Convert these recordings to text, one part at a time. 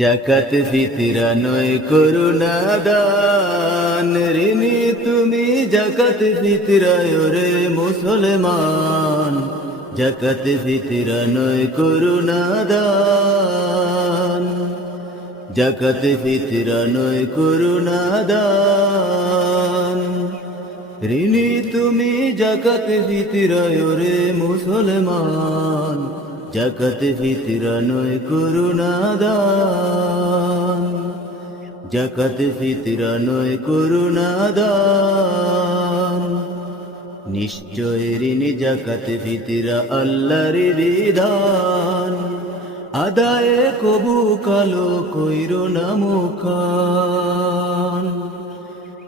জাকাত ফিতরা নয় করুণা দান ঋণী তুমি জাকাত ফিতরায় রে মুসলমান। জাকাত ফিতরা নয় করুণা দান জাকাত ফিতরা নয় করুণা দান ঋণী তুমি জাকাত ফিতরায় রে মুসলমান। জাকাত ফিতরা নয় করুণা দান জাকাত ফিতরা নয় করুণা দান নিশ্চয় ঋণী জাকাত ফিতরা আল্লাহর বিধান। আদায়ে কবু কালো কইর না মুখান।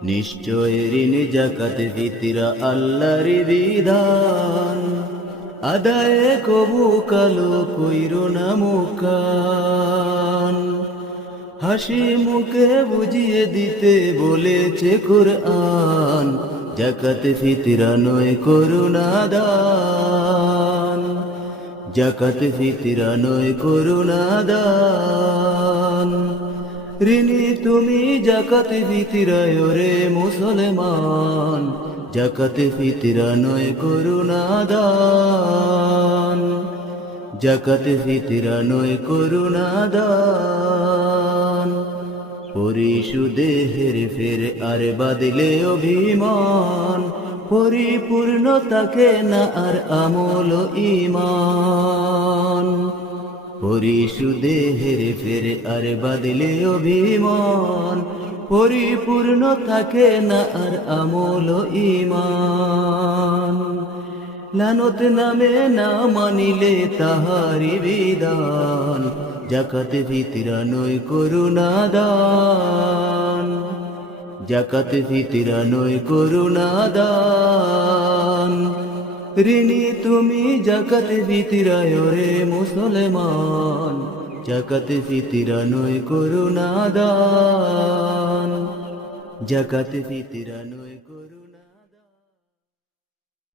নিশ্চয় ঋণী জাকাত ফিতরা আল্লাহর বিধান। আদায়ে কবু কালো কইর না মুখান। হাসি মুখে বুঝিয়ে দিতে বলেছে কোরআন। জাকাত ফিতরা নয় করুণা দান জাকাত ফিতরা নয় করুণা দান ঋণী তুমি জাকাত ফিতরায় রে মুসলমান। জাকাত ফিতরা নয় করুণা দান জাকাত ফিতরা নয় করুণা দান পরিশুদেহের ফের আর বাদলে অভিমান। পরিপূর্ণ তাকে না আর আমল ইমান পরিশুদেহের ফের আর বাদলে অভিমান। পরিপূর্ণ থাকে না আর আমল ইমান লানত নামে না মানিলে তাহারি বিধান। জাকাত ফিতরা নয় করুণা দান জাকাত ফিতরা নয় করুণা দান ঋণী তুমি জগত বিতিরায় রে মুসলমান। জগত ফিতরা নয় করুণা দান জাকাত ফিতরা নয়